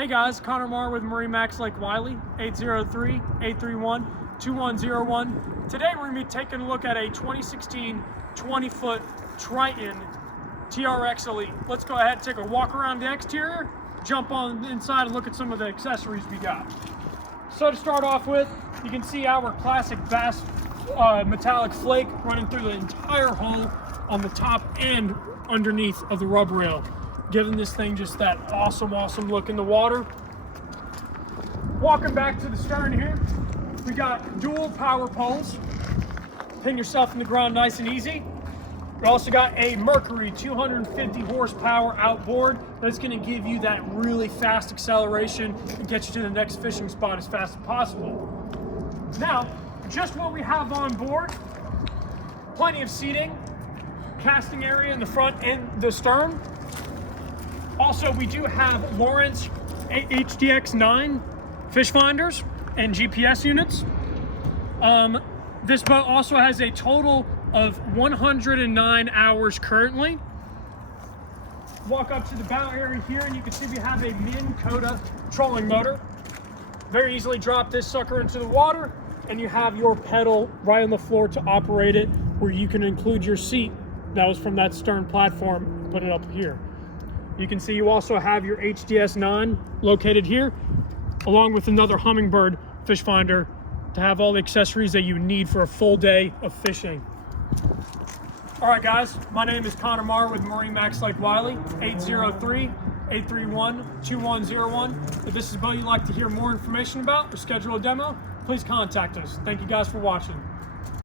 Hey guys, Connor Marr with MarineMax Lake Wylie, 803-831-2101. Today we're going to be taking a look at a 2016 20-foot Triton TRX Elite. Let's go ahead and take a walk around the exterior, jump on the inside and look at some of the accessories we got. So to start off with, you can see our classic bass metallic flake running through the entire hull on the top and underneath of the rub rail, giving this thing just that awesome look in the water. Walking back to the stern here, we got dual power poles. Pin yourself in the ground nice and easy. We also got a Mercury 250 horsepower outboard that's going to give you that really fast acceleration and get you to the next fishing spot as fast as possible. Now, just what we have on board: plenty of seating, casting area in the front and the stern. Also, we do have Lowrance HDS 9 fish finders and GPS units. This boat also has a total of 109 hours currently. Walk up to the bow area here and you can see we have a Minn Kota trolling motor. Very easily drop this sucker into the water and you have your pedal right on the floor to operate it, where you can include your seat that was from that stern platform and put it up here. You can see you also have your HDS 9 located here, along with another Hummingbird fish finder to have all the accessories that you need for a full day of fishing. All right, guys, my name is Connor Marr with MarineMax Lake Wylie, 803-831-2101. If this is a boat you'd like to hear more information about or schedule a demo, please contact us. Thank you guys for watching.